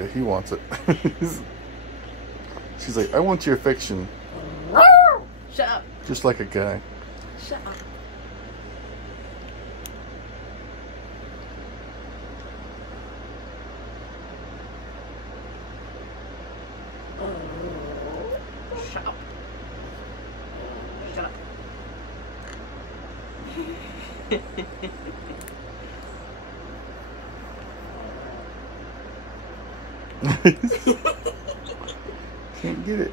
Yeah, he wants it. She's like, I want your affection. Shut up. Just like a guy. Shut up. Shut up. Shut up. Can't get it.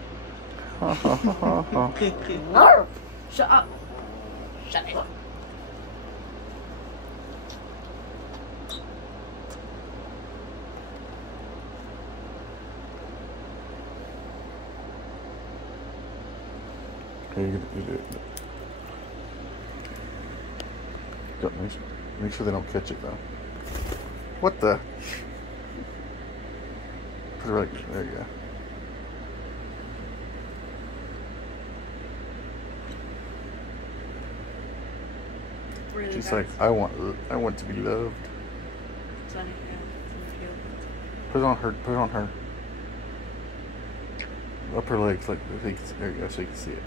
Ha ha ha ha ha. Shut up. Shut it. Hey, you do it. Make sure they don't catch it though. What the? Put it right there. You go. Really She's bad. like, I want to be loved. Sunny, yeah. Put it on her. Put it on her. Up her legs, like there you go, so you can see it.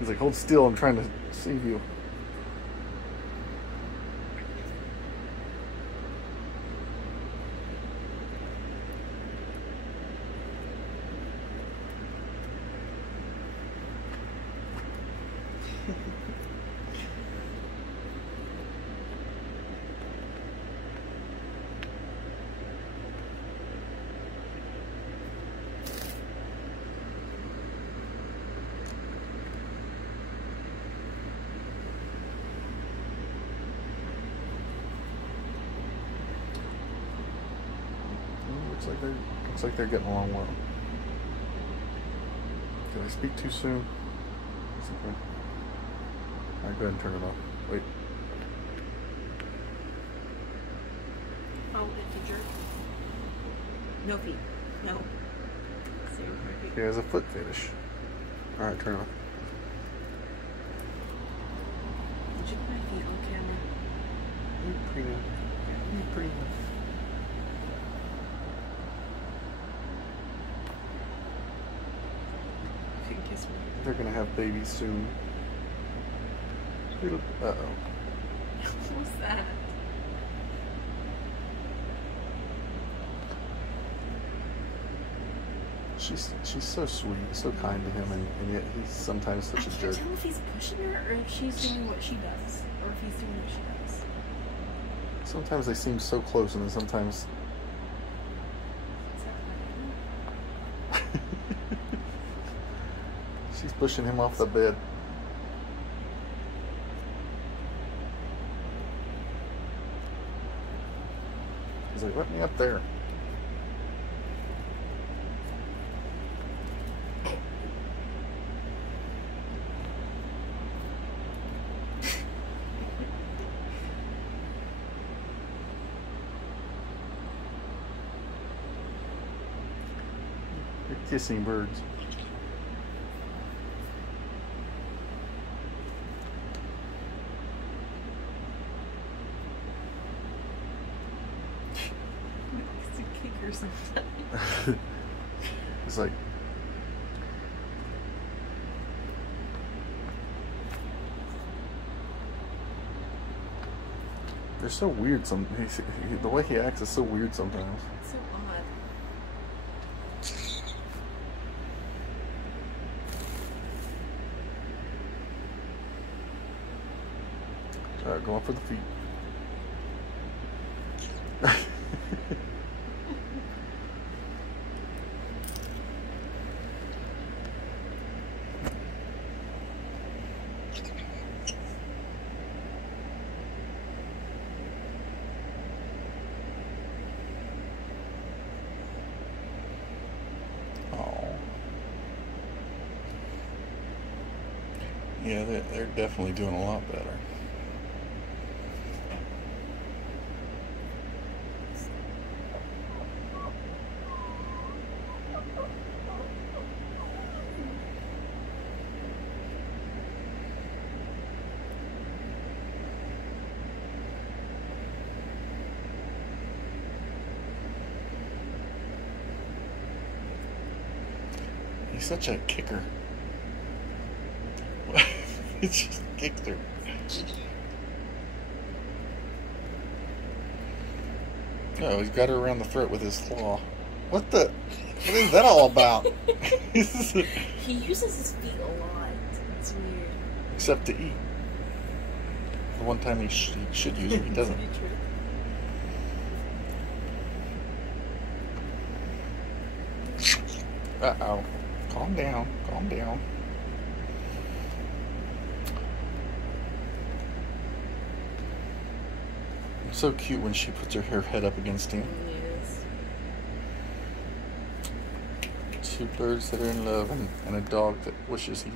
He's like, hold still. I'm trying to save you. Looks like they're getting along well. Did I speak too soon? Alright, go ahead and turn it off. Wait. Oh, it's a jerk. No feet. No. He has a foot fetish. Alright, turn it off. Did you put my feet on camera? Pretty good. Pretty good. You can kiss me. They're gonna have babies soon. Uh-oh. What's that? She's so sweet, so kind to him, and yet he's sometimes such a jerk. I can't tell if he's pushing her or if she's doing what she does, or if he's doing what she does. Sometimes they seem so close, and then sometimes. She's pushing him off the bed. He's like, let me up there. You're kissing birds. Or something. It's like they're so weird. The way he acts is so weird sometimes. It's so odd. Going for the feet. Yeah, they're definitely doing a lot better. He's such a kicker. He just kicked her. Oh, he's got her around the throat with his claw. What is that all about? He uses his feet a lot. It's weird. Except to eat. The one time he should use it, he doesn't. Uh-oh. Calm down. Calm down. It's so cute when she puts her head up against him. Yes. Two birds that are in love and a dog that wishes he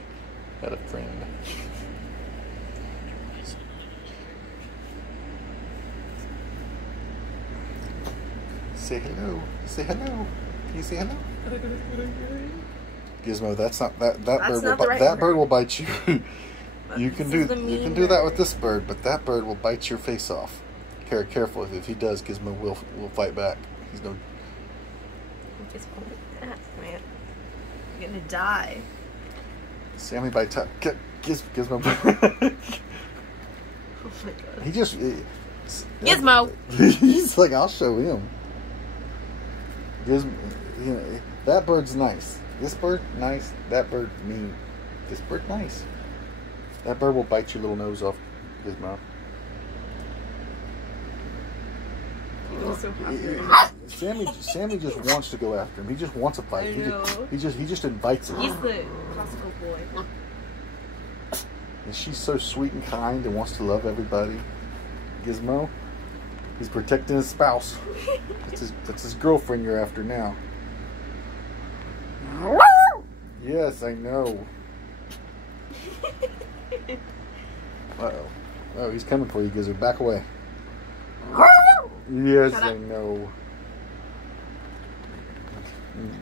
had a friend. Say hello. Say hello. Can you say hello? Gizmo, that's not that bird will bite you. You can do that with this bird, but that bird will bite your face off. Careful, if he does, Gizmo will fight back. He's no. Gizmo like that, man. You're gonna die. Sammy bites up. Gizmo. Oh my god. He just Gizmo. He's like, I'll show him. Gizmo, you know, that bird's nice. This bird nice. That bird mean. This bird nice. That bird will bite your little nose off, Gizmo. So Sammy just wants to go after him. He just wants a fight. He just invites it. He's the classical boy. And she's so sweet and kind and wants to love everybody. Gizmo, he's protecting his spouse. That's his girlfriend you're after now. Yes, I know. Uh-oh. Oh, he's coming for you, Gizmo. Back away. Yes, I know.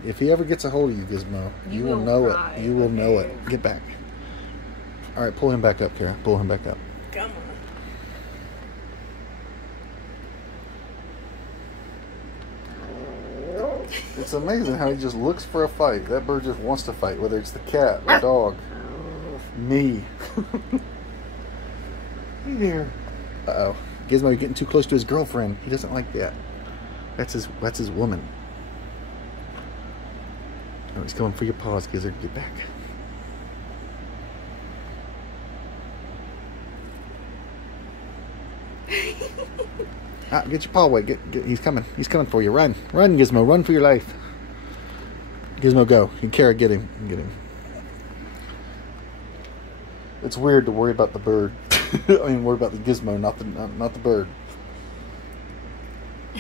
If he ever gets a hold of you, Gizmo, you will know it. You will know it. Get back. All right, pull him back up, Kara. Pull him back up. Come on. It's amazing how he just looks for a fight. That bird just wants to fight, whether it's the cat, the dog, me. Here. Uh-oh. Gizmo, you're getting too close to his girlfriend. He doesn't like that. That's his woman. Oh, he's going for your paws, Gizzard. Get back. Get your paw away. He's coming. He's coming for you. Run. Run, Gizmo. Run for your life. Gizmo, go. And Kara, get him. Get him. It's weird to worry about the bird. I mean, worry about the Gizmo, not the bird. I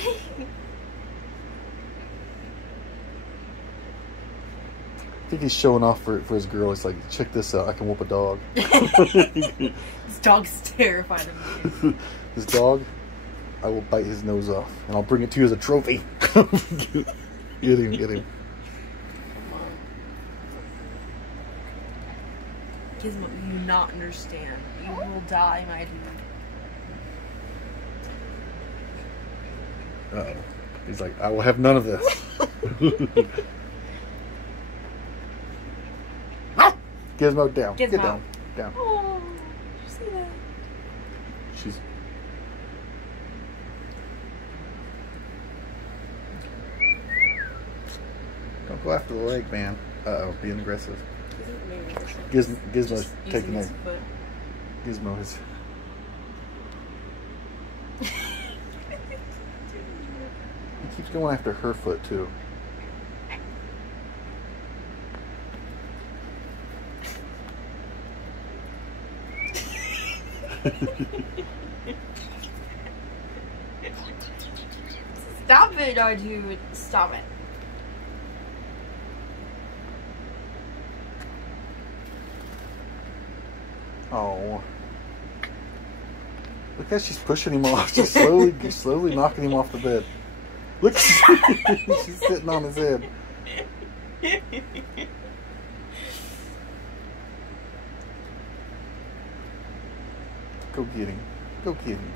think he's showing off for his girl. He's like, check this out. I can whoop a dog. This dog's terrified of me. This dog, I will bite his nose off, and I'll bring it to you as a trophy. Get him, get him. Gizmo, you do not understand. You will die, my dude. Uh-oh. He's like, I will have none of this. Gizmo, down. Gizmo. Get down. Down. Oh, did you see that? She's... Don't go after the leg, man. Uh-oh, being aggressive. Gizmo's taking it. Gizmo is... He keeps going after her foot, too. Stop it, our dude. Stop it. Oh. Look how she's pushing him off. She's slowly knocking him off the bed. Look, she's sitting on his head. Go get him. Go get him.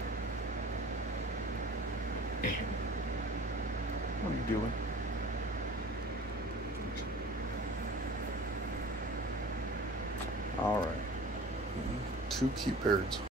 What are you doing? All right. Two cute birds.